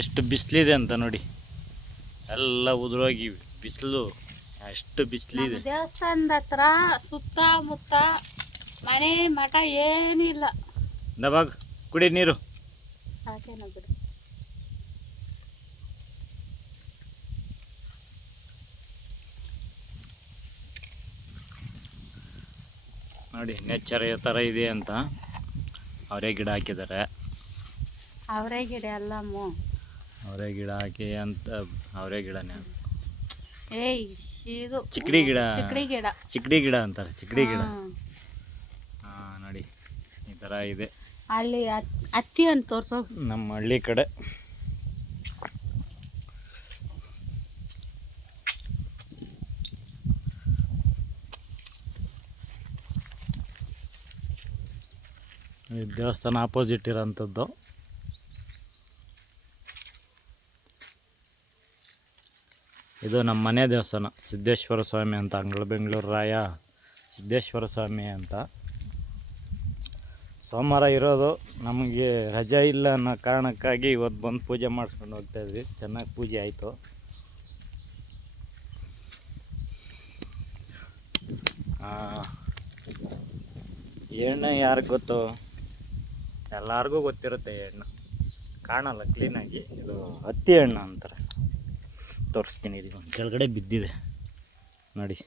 ಎಷ್ಟು ಬಿಸಿಲಿದೆ ಅಂತ ನೋಡಿ, ಎಲ್ಲ ಉದುರೋಗಿ ಬಿಸಿಲು ಅಷ್ಟು ಬಿಸಿಲಿದೆ. ದೇವಸ್ಥಾನದ ಹತ್ರ ಸುತ್ತಮುತ್ತ ಮನೆ ಮಠ ಏನೂ ಇಲ್ಲ. ದಬಾಗ್ ಕುಡಿ ನೀರು. ಸಾಕೇನ ಬಿಡು. ನೋಡಿ ನೇಚರ್ ಯಾವ ಥರ ಇದೆ ಅಂತ. ಅವರೇ ಗಿಡ ಹಾಕಿದ್ದಾರೆ. ಅವರೇ ಗಿಡ ಅಲ್ಲಮ್ಮ, ಅವರೇ ಗಿಡ ಹಾಕಿ ಅಂತ. ಅವರೇ ಗಿಡನೇ ಏಯ್ ಇದು ಚಿಕ್ಕಡಿ ಗಿಡ. ಚಿಕ್ಕಡಿ ಗಿಡ ಅಂತಾರೆ, ಚಿಕ್ಕಡಿ ಗಿಡ. ಹಾಂ ನೋಡಿ ಈ ಥರ ಇದೆ. ಅಲ್ಲಿ ಹತ್ತಿ ಅಂತ ತೋರ್ಸೋ ನಮ್ಮ ಹಳ್ಳಿ ಕಡೆ. ಈ ದೇವಸ್ಥಾನ ಆಪೋಸಿಟ್ ಇರೋಂಥದ್ದು. ಇದು ನಮ್ಮ ಮನೆ ದೇವಸ್ಥಾನ, ಸಿದ್ದೇಶ್ವರ ಸ್ವಾಮಿ ಅಂತ, ಬೆಂಗಳೂರು ರಾಯ ಸಿದ್ದೇಶ್ವರ ಸ್ವಾಮಿ ಅಂತ. ಸೋಮವಾರ ಇರೋದು, ನಮಗೆ ರಜೆ ಇಲ್ಲ ಅನ್ನೋ ಕಾರಣಕ್ಕಾಗಿ ಇವತ್ತು ಬಂದು ಪೂಜೆ ಮಾಡ್ಕೊಂಡು ಹೋಗ್ತಾಯಿದ್ವಿ. ಚೆನ್ನಾಗಿ ಪೂಜೆ ಆಯಿತು. ಎಣ್ಣೆ ಯಾರಿಗೆ ಗೊತ್ತು? ಎಲ್ಲರಿಗೂ ಗೊತ್ತಿರುತ್ತೆ. ಎಣ್ಣೆ ಕಾಣಲ್ಲ ಕ್ಲೀನಾಗಿ. ಇದು ಹತ್ತಿ ಎಣ್ಣೆ ಅಂತಾರೆ. ತೋರಿಸ್ತೀನಿ, ಇದು ಕೆಳಗಡೆ ಬಿದ್ದಿದೆ ನೋಡಿ.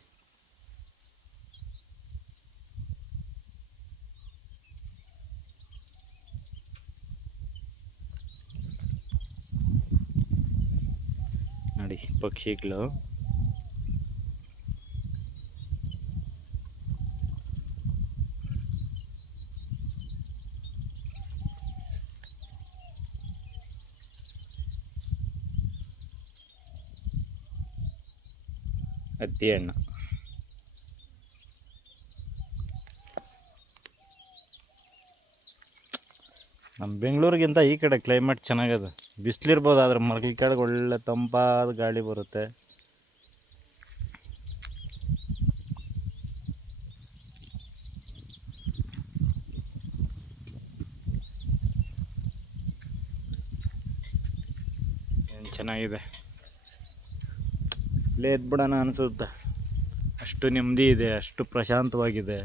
ನೋಡಿ ಪಕ್ಷಿಗಳು. ಹತ್ತಿ ಹಣ್ಣು. ನಮ್ಮ ಬೆಂಗಳೂರಿಗಿಂತ ಈ ಕಡೆ ಕ್ಲೈಮೇಟ್ ಚೆನ್ನಾಗದ. ಬಿಸಿಲಿರ್ಬೋದು, ಆದರೆ ಮರಗಳ ಕೆಳಗೆ ಒಳ್ಳೆ ತಂಪಾದ ಗಾಳಿ ಬರುತ್ತೆ. ಏನು ಚೆನ್ನಾಗಿದೆ. ಇಲ್ಲೇ ಎದ್ಬಿಡೋಣ ಅನಿಸುತ್ತೆ. ಅಷ್ಟು ನೆಮ್ಮದಿ ಇದೆ, ಅಷ್ಟು ಪ್ರಶಾಂತವಾಗಿದೆ.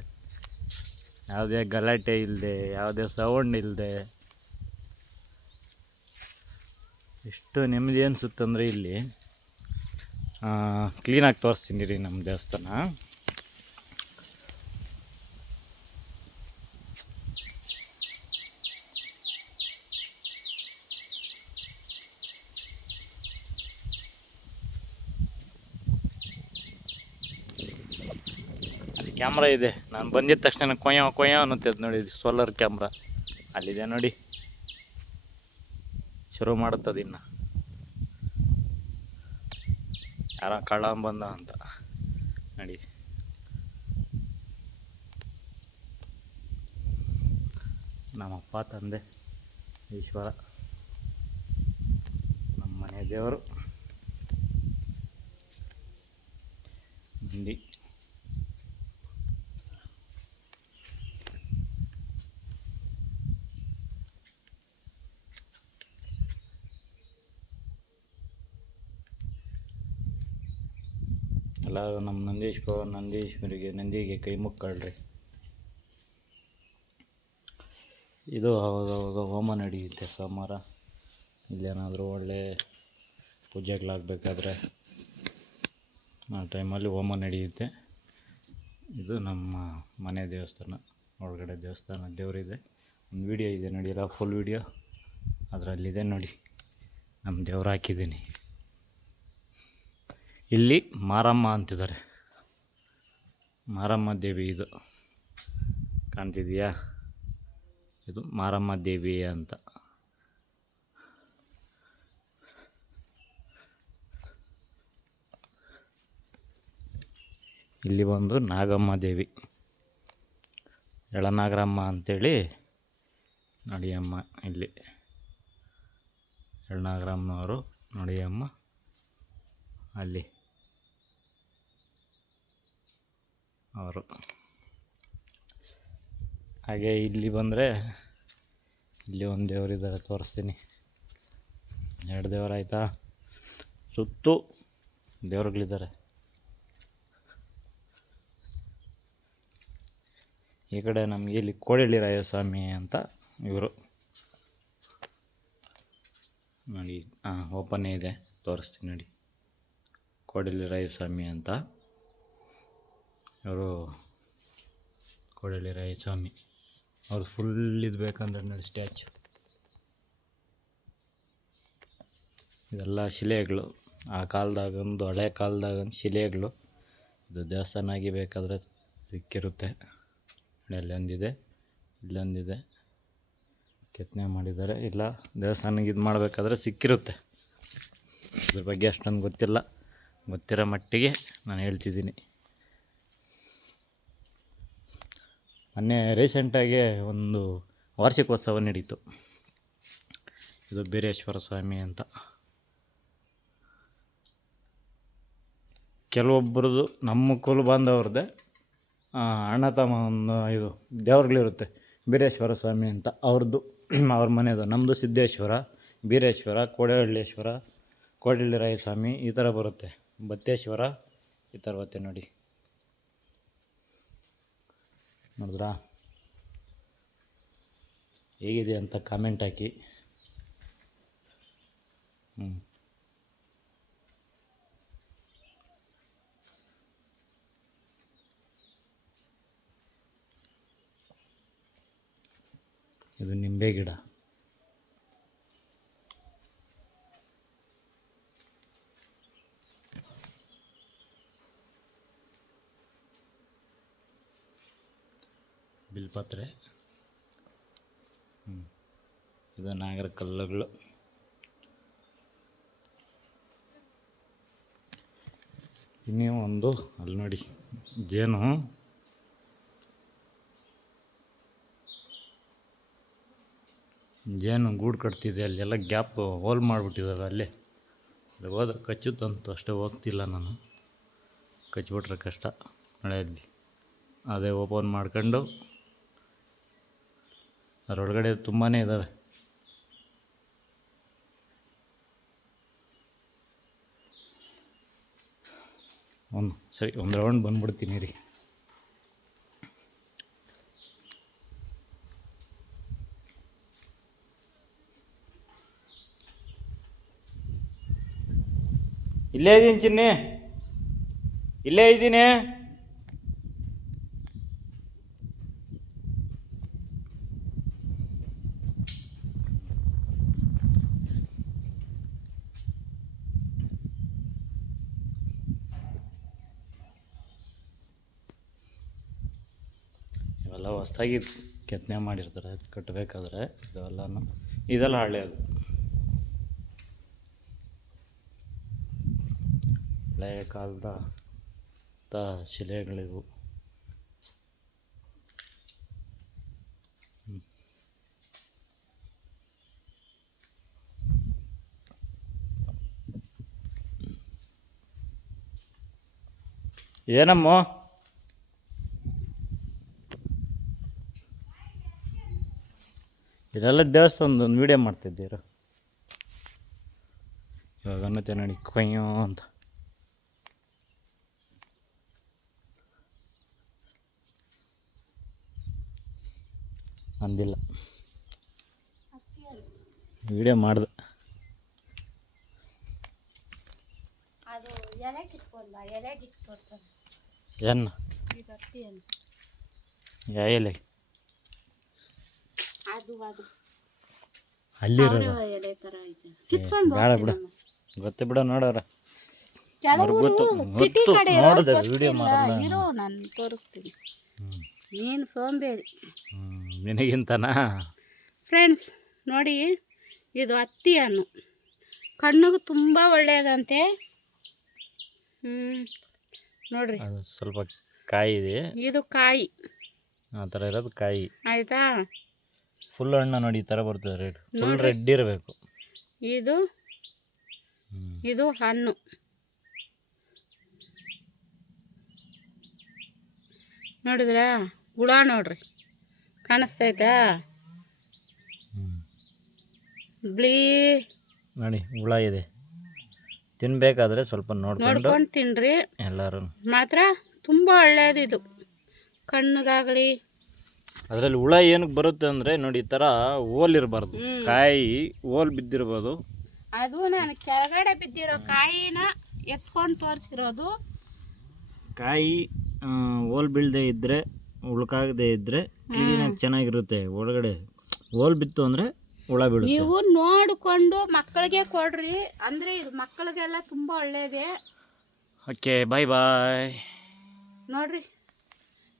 ಯಾವುದೇ ಗಲಾಟೆ ಇಲ್ಲದೆ, ಯಾವುದೇ ಸೌಂಡ್ ಇಲ್ಲದೆ ಎಷ್ಟು ನೆಮ್ಮದಿ ಅನಿಸುತ್ತಂದರೆ ಇಲ್ಲಿ. ಕ್ಲೀನಾಗಿ ತೋರಿಸ್ತೀನಿ ರೀ ನಮ್ಮ ದೇವಸ್ಥಾನ. ಅಲ್ಲಿ ಕ್ಯಾಮ್ರಾ ಇದೆ. ನಾನು ಬಂದಿದ್ದ ತಕ್ಷಣ ಕೊಯ್ಯ ಅನ್ನುತ್ತದೆ ನೋಡಿ. ಸೋಲಾರ್ ಕ್ಯಾಮ್ರಾ ಅಲ್ಲಿದೆ ನೋಡಿ. ಶುರು ಮಾಡುತ್ತದೆ ಇನ್ನು. ಯಾರೋ ಕಳ್ಳ ಬಂದ ಅಂತ ನೋಡಿ. ನಮ್ಮಪ್ಪ ತಂದೆ ಈಶ್ವರ, ನಮ್ಮ ಮನೆ ದೇವರು ನಂದಿ. ಎಲ್ಲರೂ ನಮ್ಮ ನಂದೀಶ್ವರಿಗೆ ಕೈ ಮುಕ್ಕೊಳ್ರಿ. ಇದು ಅವಾಗ ಹೋಮ ನಡೆಯುತ್ತೆ ಸೋಮವಾರ. ಇಲ್ಲೇನಾದರೂ ಒಳ್ಳೆ ಪೂಜೆಗಳಾಗಬೇಕಾದ್ರೆ ಆ ಟೈಮಲ್ಲಿ ಹೋಮ ನಡೆಯುತ್ತೆ. ಇದು ನಮ್ಮ ಮನೆ ದೇವಸ್ಥಾನ. ಒಳಗಡೆ ದೇವಸ್ಥಾನ ದೇವರಿದೆ. ಒಂದು ವಿಡಿಯೋ ಇದೆ ನೋಡಿ, ಎಲ್ಲ ಫುಲ್ ವಿಡಿಯೋ ಅದರಲ್ಲಿದೆ ನೋಡಿ. ನಮ್ಮ ದೇವ್ರು ಹಾಕಿದ್ದೀನಿ. ಇಲ್ಲಿ ಮಾರಮ್ಮ ಅಂತಿದ್ದಾರೆ. ಮಾರಮ್ಮ ದೇವಿ ಇದು ಕಾಣ್ತಿದೆಯಾ? ಇದು ಮಾರಮ್ಮ ದೇವಿ ಅಂತ. ಇಲ್ಲಿ ಒಂದು ನಾಗಮ್ಮ ದೇವಿ, ಎಳನಾಗರಮ್ಮ ಅಂಥೇಳಿ ನೋಡಿ ಅಮ್ಮ. ಇಲ್ಲಿ ಎಳನಾಗರಮ್ಮನವರು ನೋಡಿ ಅಮ್ಮ ಅಲ್ಲಿ ಅವರು. ಹಾಗೆ ಇಲ್ಲಿ ಬಂದರೆ ಇಲ್ಲಿ ಒಂದು ದೇವರಿದ್ದಾರೆ, ತೋರಿಸ್ತೀನಿ 2 ದೇವರ ಆಯಿತಾ. ಸುತ್ತು ದೇವರುಗಳಿದ್ದಾರೆ. ಈ ಕಡೆ ನಮಗೆ ಇಲ್ಲಿ ಕೋಡಿಹಳ್ಳಿ ರಾಯಸ್ವಾಮಿ ಅಂತ ಇವರು ನೋಡಿ. ಓಪನ್ನೇ ಇದೆ, ತೋರಿಸ್ತೀನಿ ನೋಡಿ. ಕೋಡಿಹಳ್ಳಿ ರಾಯಸ್ವಾಮಿ ಅಂತ ಇವರು. ಕೋಡಿಹಳ್ಳಿ ರಾಯಸ್ವಾಮಿ ಅವ್ರು ಫುಲ್ ಇದು ಬೇಕಂದ್ರೆ ನೋಡಿ ಸ್ಟ್ಯಾಚು. ಇದೆಲ್ಲ ಶಿಲೆಗಳು, ಆ ಕಾಲದಾಗೊಂದು ಹಳೆ ಕಾಲದಾಗೊಂದು ಶಿಲೆಗಳು. ಇದು ದೇವಸ್ಥಾನ ಆಗಿಬೇಕಾದ್ರೆ ಸಿಕ್ಕಿರುತ್ತೆ. ಅಲ್ಲೊಂದಿದೆ, ಇಲ್ಲೊಂದಿದೆ, ಕೆತ್ತನೆ ಮಾಡಿದ್ದಾರೆ. ಇಲ್ಲ ದೇವಸ್ಥಾನಕ್ಕೆ ಇದು ಮಾಡಬೇಕಾದ್ರೆ ಸಿಕ್ಕಿರುತ್ತೆ. ಇದ್ರ ಬಗ್ಗೆ ಅಷ್ಟೊಂದು ಗೊತ್ತಿಲ್ಲ, ಗೊತ್ತಿರೋ ಮಟ್ಟಿಗೆ ನಾನು ಹೇಳ್ತಿದ್ದೀನಿ. ಮೊನ್ನೆ ರೀಸೆಂಟಾಗಿ ಒಂದು ವಾರ್ಷಿಕೋತ್ಸವ ನಡೀತು. ಇದು ಬೀರೇಶ್ವರ ಸ್ವಾಮಿ ಅಂತ. ಕೆಲವೊಬ್ಬರದು ನಮ್ಮ ಕುಲ ಬಾಂಧವ್ರದ್ದೇ ಅಣ್ಣ ತಮ್ಮ ಒಂದು ಇದು ದೇವ್ರುಗಳಿರುತ್ತೆ. ಬೀರೇಶ್ವರ ಸ್ವಾಮಿ ಅಂತ ಅವ್ರದ್ದು, ಅವ್ರ ಮನೆಯದು. ನಮ್ಮದು ಸಿದ್ದೇಶ್ವರ, ಬೀರೇಶ್ವರ, ಕೋಡಿಹಳ್ಳೇಶ್ವರ, ಕೋಡಿಹಳ್ಳಿ ರಾಯಸ್ವಾಮಿ ಈ ಥರ ಬರುತ್ತೆ. ಬತ್ತೇಶ್ವರ ಈ ಥರ ಬರುತ್ತೆ ನೋಡಿ. ನೋಡಿದ್ರಾ? ಹೇಗಿದೆ ಅಂತ ಕಾಮೆಂಟ್ ಹಾಕಿ. ಇದು ನಿಂಬೆ ಗಿಡ. ಬಿಲ್ಪತ್ರೆ. ಇದು ನಾಗರ ಕಲ್ಲುಗಳು. ಇನ್ನೂ ಒಂದು ಅಲ್ಲಿ ನೋಡಿ, ಜೇನು ಗೂಡು ಕಟ್ತಿದೆ. ಅಲ್ಲೆಲ್ಲ ಗ್ಯಾಪ್ ಹೋಲ್ ಮಾಡಿಬಿಟ್ಟಿದ್ದಾರೆ. ಅಲ್ಲಿ ಹೋದ್ರೆ ಕಚ್ಚುತ್ತಂತ ಅಷ್ಟೇ, ಹೋಗ್ತಿಲ್ಲ ನಾನು. ಕಚ್ಚಿಬಿಟ್ರೆ ಕಷ್ಟ ಮಳೆಯಲ್ಲಿ. ಅದೇ ಓಪನ್ ಮಾಡ್ಕೊಂಡು ಅದರೊಳಗಡೆ ತುಂಬಾ ಇದ್ದಾವೆ. ಸರಿ, ಒಂದು ರೌಂಡ್ ಬಂದ್ಬಿಡ್ತೀನಿ ರೀ. ಇಲ್ಲೇ ಇದ್ದೀನಿ ಚಿನ್ನಿ, ಇಲ್ಲೇ ಇದ್ದೀನಿ. ಇವೆಲ್ಲ ಹೊಸ್ದಾಗಿ ಕೆತ್ತನೆ ಮಾಡಿರ್ತಾರೆ ಕಟ್ಟಬೇಕಾದ್ರೆ. ಇದೆಲ್ಲ ಹಳೆಯದು, ಹಳೆಯ ಕಾಲದ ಶಿಲೆಗಳಿವು. ಏನಮ್ಮ ಇದೆಲ್ಲ ದೇವಸ್ಥಾನದ ಒಂದು ವೀಡಿಯೋ ಮಾಡ್ತಿದ್ದೀರ. ಇವಾಗ ಅನ್ನತ್ತೆ ನೋಡಿ, ಕೊಯ್ಯೋ ಅಂತ. ಅಂದಿಲ್ಲ, ವಿಡಿಯೋ ಮಾಡಿದೆ. ಏನು ಯಾವ ಎಲೆ? ಅಲ್ಲಿರೋದು ಬೇಡ ಬಿಡ, ಗೊತ್ತೇ ಬಿಡ. ನೋಡೋರ ನೋಡಿದೆ ವಿಡಿಯೋ ಮಾಡೋದು ನಾನು ತೋರಿಸ್ತೀನಿ. ನೀನು ಸೋಂಬೇರಿ ನಿನಗಿಂತನಾ? ಫ್ರೆಂಡ್ಸ್ ನೋಡಿ, ಇದು ಹತ್ತಿ ಹಣ್ಣು, ಕಣ್ಣಿಗೆ ತುಂಬ ಒಳ್ಳೆಯದಂತೆ. ನೋಡ್ರಿ, ಅದು ಸ್ವಲ್ಪ ಕಾಯಿ ಇದೆ. ಇದು ಕಾಯಿ, ಆ ಥರ ಇರೋದು ಕಾಯಿ ಆಯಿತಾ? ಫುಲ್ ಹಣ್ಣು ನೋಡಿ, ಈ ಥರ ಬರ್ತದೆ. ರೆಡ್, ಫುಲ್ ರೆಡ್ ಇರಬೇಕು. ಇದು ಹಣ್ಣು. ನೋಡಿದ್ರಾ? ಹುಳ ನೋಡ್ರಿ, ಕಾಣಿಸ್ತೈತಾ? ಬಿಳಿ ನೋಡಿ ಹುಳ ಇದೆ, ತಿನ್ನಬೇಕಾದ್ರೆ ಸ್ವಲ್ಪ ನೋಡ್ಕೊಂಡು ನೋಡ್ಕೊಂಡು ತಿನ್ನಿರಿ. ಎಲ್ಲರೂ. ಮಾತ್ರ ತುಂಬ ಒಳ್ಳೆಯದಿದು ಕಣ್ಣಿಗಾಗಲಿ. ಅದರಲ್ಲಿ ಹುಳ ಏನಕ್ಕೆ ಬರುತ್ತೆ ಅಂದರೆ ನೋಡಿ, ಈ ಥರ ಹೋಲ್ ಇರಬಾರ್ದು, ಕಾಯಿ ಹೋಲ್ ಬಿದ್ದಿರ್ಬೋದು. ಅದು ನಾನು ಕೆಳಗಡೆ ಬಿದ್ದಿರೋ ಕಾಯಿನ ಎತ್ಕೊಂಡು ತೋರಿಸಿರೋದು. ಕಾಯಿ ಹೋಲ್ ಬೀಳದೆ ಇದ್ದರೆ, ಉಳ್ಕಾಗದೆ ಇದ್ದರೆ ಕ್ಲೀನಾಗಿ ಚೆನ್ನಾಗಿರುತ್ತೆ. ಒಳಗಡೆ ಹೋಲ್ ಬಿತ್ತು ಅಂದರೆ ಹುಳ ಬೀಳುತ್ತೆ. ನೀವು ನೋಡಿಕೊಂಡು ಮಕ್ಕಳಿಗೆ ಕೊಡ್ರಿ, ಅಂದರೆ ಇದು ಮಕ್ಕಳಿಗೆಲ್ಲ ತುಂಬ ಒಳ್ಳೆಯದೇ. ಓಕೆ, ಬಾಯ್ ಬಾಯ್. ನೋಡ್ರಿ,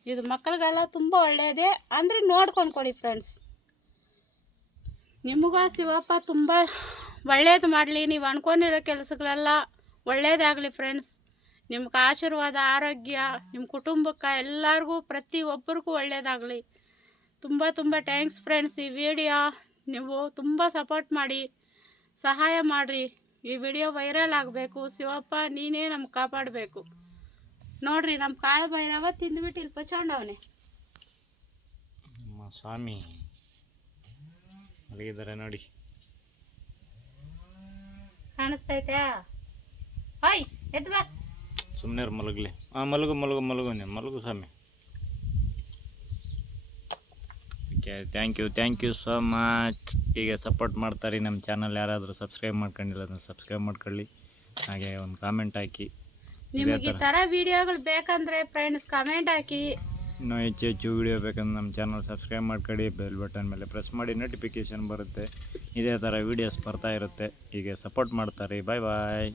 ಇದು ಮಕ್ಕಳಿಗೆಲ್ಲ ತುಂಬ ಒಳ್ಳೆಯದೇ, ಅಂದರೆ ನೋಡ್ಕೊಂಡು ಕೊಡಿ ಫ್ರೆಂಡ್ಸ್. ನಿಮಗೂ ಶಿವಪ್ಪ ತುಂಬ ಒಳ್ಳೇದು ಮಾಡಲಿ, ನೀವು ಅನ್ಕೊಂಡಿರೋ ಕೆಲಸಗಳೆಲ್ಲ ಒಳ್ಳೇದಾಗಲಿ ಫ್ರೆಂಡ್ಸ್. ನಿಮ್ಗೆ ಆಶೀರ್ವಾದ, ಆರೋಗ್ಯ, ನಿಮ್ಮ ಕುಟುಂಬಕ್ಕೆ ಎಲ್ಲರಿಗೂ ಪ್ರತಿಯೊಬ್ಬರಿಗೂ ಒಳ್ಳೆಯದಾಗಲಿ. ತುಂಬ ತುಂಬ ಥ್ಯಾಂಕ್ಸ್ ಫ್ರೆಂಡ್ಸ್. ಈ ವಿಡಿಯೋ ನೀವು ತುಂಬ ಸಪೋರ್ಟ್ ಮಾಡಿ, ಸಹಾಯ ಮಾಡಿರಿ. ಈ ವಿಡಿಯೋ ವೈರಲ್ ಆಗಬೇಕು. ಶಿವಪ್ಪ ನೀನೇ ನಮ್ಗೆ ಕಾಪಾಡಬೇಕು. ನೋಡ್ರಿ, ನಮ್ಮ ಕಾಳು ಭೈರವ ತಿಂದುಬಿಟ್ಟು ಇಲ್ಲಿ ಪಚಕೊಂಡವನೆ. ನಮ್ಮ ಸ್ವಾಮಿ ಮಲಗಿದ್ದಾರೆ ನೋಡಿ, ಕಾಣಿಸ್ತೈತೆ? ಹಾಯ್ ಎದ್ದು ಬಾ. ಸುಮ್ಮನೆ ಮಲಗಲಿ. ಮಲಗು ಮಲಗು ಮಲಗು ಮಲಗು ಸ್ವಾಮಿ. Okay, thank you so much. ಹೀಗೆ ಸಪೋರ್ಟ್ ಮಾಡ್ತಾರೆ. ನಮ್ಮ ಚಾನಲ್ ಯಾರಾದರೂ ಸಬ್ಸ್ಕ್ರೈಬ್ ಮಾಡ್ಕೊಂಡಿಲ್ಲ ಅದನ್ನು ಸಬ್ಸ್ಕ್ರೈಬ್ ಮಾಡ್ಕೊಳ್ಳಿ. ಹಾಗೆ ಒಂದು ಕಾಮೆಂಟ್ ಹಾಕಿ. ನಿಮಗೆ ಈ ಥರ ವಿಡಿಯೋಗಳು ಬೇಕಂದರೆ ಫ್ರೆಂಡ್ಸ್ ಕಮೆಂಟ್ ಹಾಕಿ. ಇನ್ನೂ ಹೆಚ್ಚು ವಿಡಿಯೋ ಬೇಕಂದ್ರೆ ನಮ್ಮ ಚಾನಲ್ ಸಬ್ಸ್ಕ್ರೈಬ್ ಮಾಡ್ಕೊಳ್ಳಿ. ಬೆಲ್ ಬಟನ್ ಮೇಲೆ ಪ್ರೆಸ್ ಮಾಡಿ, ನೋಟಿಫಿಕೇಷನ್ ಬರುತ್ತೆ. ಇದೇ ಥರ ವೀಡಿಯೋಸ್ ಬರ್ತಾ ಇರುತ್ತೆ. ಹೀಗೆ ಸಪೋರ್ಟ್ ಮಾಡ್ತಾರೆ. ಬಾಯ್ ಬಾಯ್.